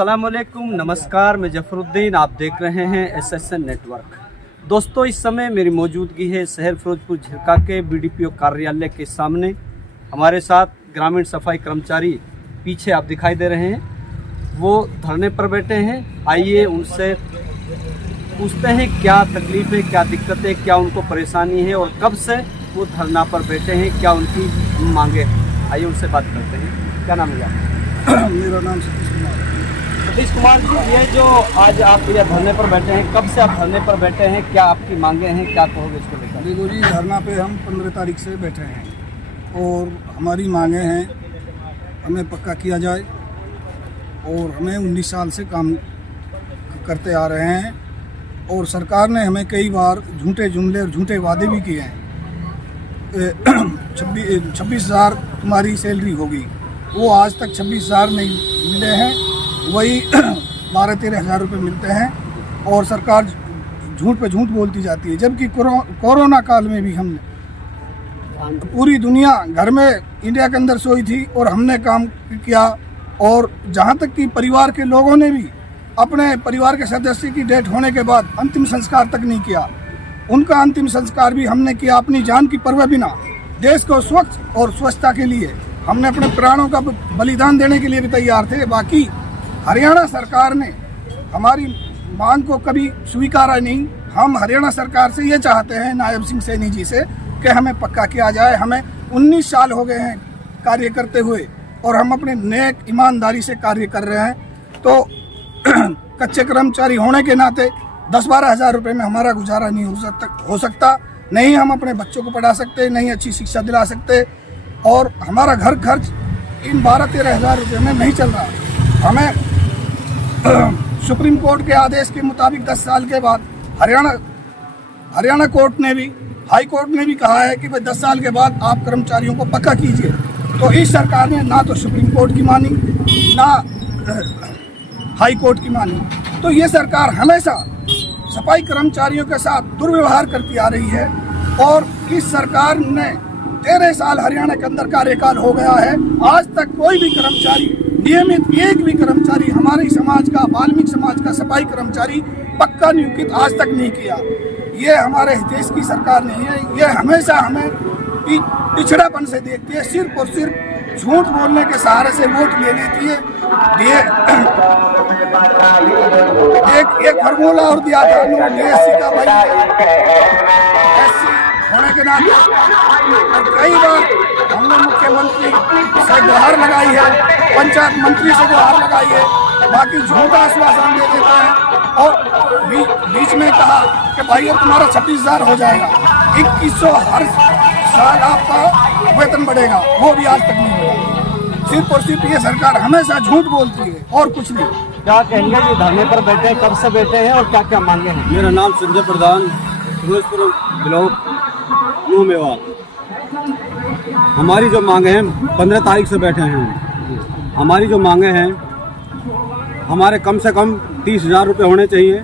अस्सलाम वालेकुम, नमस्कार। मैं जफरुद्दीन, आप देख रहे हैं SSN नेटवर्क। दोस्तों, इस समय मेरी मौजूदगी है शहर फिरोजपुर झिरका के BDPO कार्यालय के सामने। हमारे साथ ग्रामीण सफाई कर्मचारी पीछे आप दिखाई दे रहे हैं, वो धरने पर बैठे हैं। आइए उनसे पूछते हैं क्या तकलीफ है, क्या दिक्कत है, क्या उनको परेशानी है और कब से वो धरना पर बैठे हैं, क्या उनकी मांगे हैं। आइए उनसे बात करते हैं। क्या नाम है आपका? मेरा नाम सतीश कुमार जी, ये जो आज आप ये धरने पर बैठे हैं, कब से आप धरने पर बैठे हैं, क्या आपकी मांगे हैं, क्या कहोगे इसको लेकर? देखो जी, धरना पे हम 15 तारीख से बैठे हैं और हमारी मांगे हैं हमें पक्का किया जाए और हमें 19 साल से काम करते आ रहे हैं और सरकार ने हमें कई बार झूठे जुमले और झूठे वादे भी किए हैं। 26,000 तुम्हारी सैलरी होगी, वो आज तक 26,000 नहीं मिले हैं, वही 12-13 हज़ार रुपये मिलते हैं और सरकार झूठ पे झूठ बोलती जाती है। जबकि कोरोना काल में भी हमने पूरी दुनिया घर में इंडिया के अंदर सोई थी और हमने काम किया और जहाँ तक कि परिवार के लोगों ने भी अपने परिवार के सदस्य की डेथ होने के बाद अंतिम संस्कार तक नहीं किया। उनका अंतिम संस्कार भी हमने किया अपनी जान की परवाह बिना, देश को स्वच्छ और स्वच्छता के लिए हमने अपने प्राणों का बलिदान देने के लिए भी तैयार थे। बाकी हरियाणा सरकार ने हमारी मांग को कभी स्वीकारा नहीं। हम हरियाणा सरकार से ये चाहते हैं, नायब सिंह सैनी जी से, कि हमें पक्का किया जाए। हमें 19 साल हो गए हैं कार्य करते हुए और हम अपने नेक ईमानदारी से कार्य कर रहे हैं। तो कच्चे कर्मचारी होने के नाते 10-12 हज़ार रुपये में हमारा गुजारा नहीं हो सकता। नहीं हम अपने बच्चों को पढ़ा सकते, नहीं अच्छी शिक्षा दिला सकते और हमारा घर खर्च इन 12-13 हज़ार रुपये में नहीं चल रहा। हमें सुप्रीम कोर्ट के आदेश के मुताबिक 10 साल के बाद हरियाणा कोर्ट ने भी, हाई कोर्ट ने भी कहा है कि भाई 10 साल के बाद आप कर्मचारियों को पक्का कीजिए। तो इस सरकार ने ना तो सुप्रीम कोर्ट की मानी, ना हाई कोर्ट की मानी। तो ये सरकार हमेशा सफाई कर्मचारियों के साथ दुर्व्यवहार करती आ रही है और इस सरकार ने 13 साल हरियाणा के अंदर कार्यकाल हो गया है, आज तक कोई भी कर्मचारी नियमित, एक भी कर्मचारी हमारे समाज का, वाल्मीकि समाज का सफाई कर्मचारी पक्का नियुक्त आज तक नहीं किया। ये हमारे देश की सरकार नहीं है, ये हमेशा हमें पिछड़ापन से देखती है, सिर्फ और सिर्फ झूठ बोलने के सहारे से वोट ले लेती है। एक फार्मूला और दिया था DSC का, भाई SC होने के नाते और कई बार हमने मुख्यमंत्री से गुहार लगाई है, पंचायत मंत्री से गुहार लगाई है, बाकी झूठा आश्वासन दे देते हैं और बीच में कहा कि भाई अब तुम्हारा 26,000 हो जाएगा, 2100 हर साल आपका वेतन बढ़ेगा, वो भी आज तक नहीं बढ़ा। सिर्फ और सिर्फ ये सरकार हमेशा झूठ बोलती है और कुछ नहीं। क्या कहेंगे जी, धरने पर बैठे हैं, कब से बैठे हैं और क्या क्या मांगे हैं? मेरा नाम संजय प्रधान, फिरोजपुर ब्लॉक न्यू मेवा। हमारी जो मांगे हैं 15 तारीख से बैठे हैं। हमारी जो मांगे हैं, हमारे कम से कम 30,000 रुपये होने चाहिए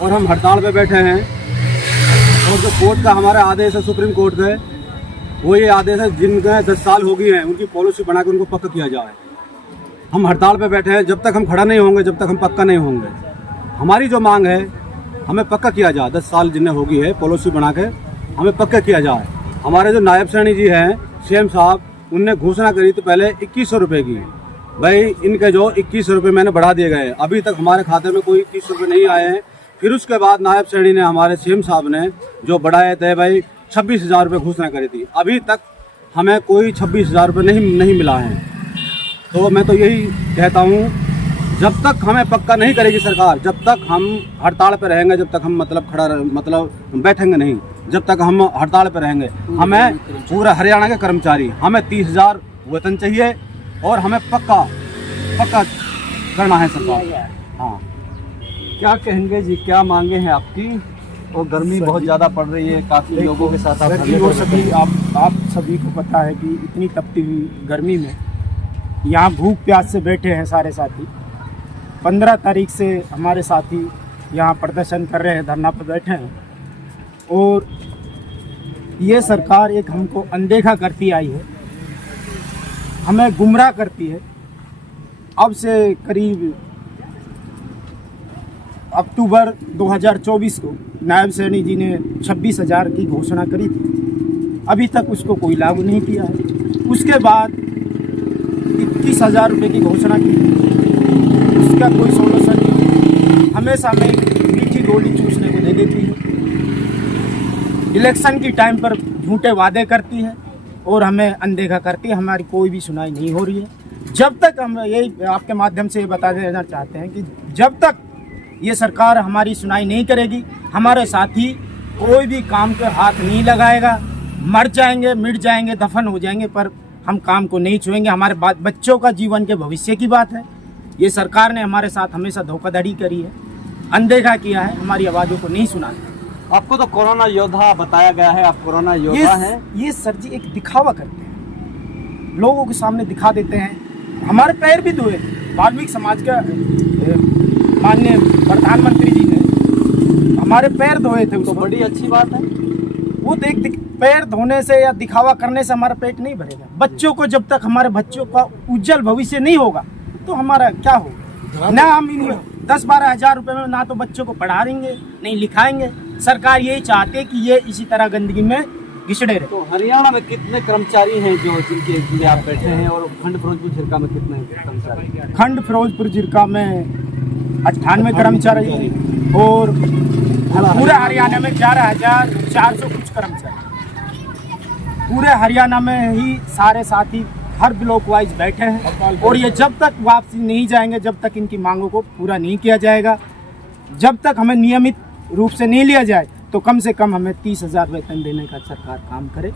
और हम हड़ताल पे बैठे हैं। और जो कोर्ट का हमारा आदेश है, सुप्रीम कोर्ट का, वो ये आदेश है जिनके 10 साल हो गई हैं उनकी पॉलिसी बना के उनको पक्का किया जाए। हम हड़ताल पे बैठे हैं, जब तक हम खड़ा नहीं होंगे, जब तक हम पक्का नहीं होंगे। हमारी जो मांग है, हमें पक्का किया जाए। 10 साल जिन्हें होगी है पॉलिसी बना के हमें पक्का किया जाए। हमारे जो नायब सैनी जी हैं, CM साहब, उनने घोषणा करी तो पहले 2100 रुपये की, भाई इनके जो 21 रुपये मैंने बढ़ा दिए गए, अभी तक हमारे खाते में कोई 21 रुपये नहीं आए हैं। फिर उसके बाद नायब सैनी ने, हमारे CM साहब ने जो बढ़ाए थे, भाई 26,000 रुपये घोषणा करी थी, अभी तक हमें कोई 26,000 रुपये नहीं मिला है। तो मैं तो यही कहता हूँ, जब तक हमें पक्का नहीं करेगी सरकार, जब तक हम हड़ताल पे रहेंगे, जब तक हम मतलब बैठेंगे नहीं, जब तक हम हड़ताल पे रहेंगे, हमें पूरा हरियाणा के कर्मचारी, हमें 30,000 वेतन चाहिए और हमें पक्का करना है सरकार। हाँ, क्या कहेंगे जी, क्या मांगे हैं आपकी? और गर्मी बहुत ज़्यादा पड़ रही है, काफ़ी लोगों के साथ आप सभी को पता है कि इतनी तपती हुई गर्मी में यहाँ भूख प्यास से बैठे हैं सारे साथी। 15 तारीख से हमारे साथी यहाँ प्रदर्शन कर रहे हैं, धरना पर बैठे हैं और ये सरकार एक हमको अनदेखा करती आई है, हमें गुमराह करती है। अब से करीब अक्टूबर 2024 को नायब सैनी जी ने 26,000 की घोषणा करी थी, अभी तक उसको कोई लागू नहीं किया है। उसके बाद 21,000 रुपये की घोषणा की, उसका कोई सोल्यूशन नहीं, हमेशा हमें मीठी गोली चूसने को दे देती है, इलेक्शन की टाइम पर झूठे वादे करती है और हमें अनदेखा करती है, हमारी कोई भी सुनाई नहीं हो रही है। जब तक हम यही आपके माध्यम से बता देना चाहते हैं कि जब तक ये सरकार हमारी सुनाई नहीं करेगी, हमारे साथी कोई भी काम के हाथ नहीं लगाएगा, मर जाएंगे, मिट जाएंगे, दफन हो जाएंगे, पर हम काम को नहीं छुएंगे। हमारे बच्चों का जीवन के भविष्य की बात है। ये सरकार ने हमारे साथ हमेशा धोखाधड़ी करी है, अनदेखा किया है, हमारी आवाज़ों को नहीं सुना। आपको तो कोरोना योद्धा बताया गया है, आप कोरोना योद्धा हैं। ये सर जी एक दिखावा करते हैं, लोगों के सामने दिखा देते हैं। हमारे पैर भी धोए, वाल्मीकि समाज का माननीय प्रधानमंत्री जी ने हमारे पैर धोए थे, तो बड़ी अच्छी बात है। वो देख पैर धोने से या दिखावा करने से हमारा पेट नहीं भरेगा। बच्चों को जब तक हमारे बच्चों का उज्जवल भविष्य नहीं होगा तो हमारा क्या होगा। ना हम इन 10-12 हज़ार रुपये में ना तो बच्चों को पढ़ाएंगे, नहीं लिखाएंगे। सरकार यही चाहते कि ये इसी तरह गंदगी में घिसड़े रहे। तो हरियाणा में कितने कर्मचारी हैं जो जिनके आप बैठे हैं, और खंड फिरोजपुर झिरका में कितने कर्मचारी? खंड फिरोजपुर झिरका में 98 कर्मचारी और पूरे हरियाणा में 11,400 कुछ कर्मचारी। पूरे हरियाणा में ही सारे साथी हर ब्लॉक वाइज बैठे हैं, और ये जब तक वापसी नहीं जाएंगे, जब तक इनकी मांगों को पूरा नहीं किया जाएगा, जब तक हमें नियमित रूप से नहीं लिया जाए, तो कम से कम हमें 30,000 वेतन देने का सरकार काम करे।